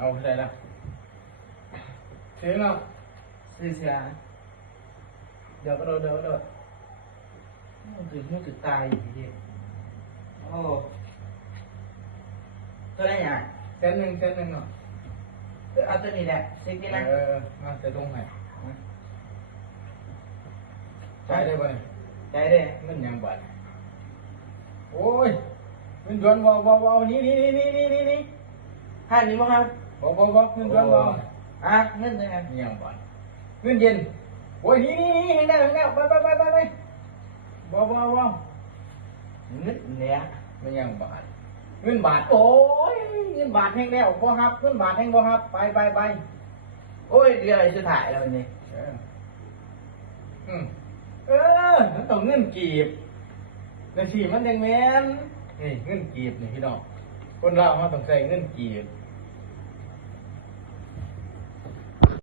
ok cái này nè thế nào xì xì à được rồi đỡ rồi từ nó từ tay gì vậy? Ô tôi đây nhà tên nâng tên nâng rồi tôi tôi đi nè xin đi nè ờ à, tôi đúng này. Chạy đây bạn chạy đây. Mình nhận bạn ôi mình dọn vào vào vào. Ní ní ní ní ní ní hai ní bao hai. นหนึ่งเนาะเออเอาตัวนี้แหละซิกนี่นะเออมาจะตรงไหนใช้ได้ป่ะเนี่ยใจเด้เงินยังบาทโอ้ยเงินหยวนบ่บ่บ่นี่นี่นี่นี่นี่นี่ท่านนี้มั้งครับบ่บ่บ่เงินหยวนบ่อะเงินยังไงยังบาทเงินเย็นโอ้ยนี่นี่นี่เห็นได้เห็นได้ไปไปไปไปไปบ่บ่บ่เงินเนี่ยมันยังบาทเงินบาทโอ้ยเงินบาทแห้งแล้วบ่ครับเงินบาทแห้งบ่ครับไปไปไปโอ้ยเดี๋ยวอะไรจะถ่ายแล้วนี่เอออืมเออมันต้องเงินกีบนาทีมันยังแม่นนี่เงินกีบนี่พี่น้องคนเราเขาต้องใช้เงินกีบ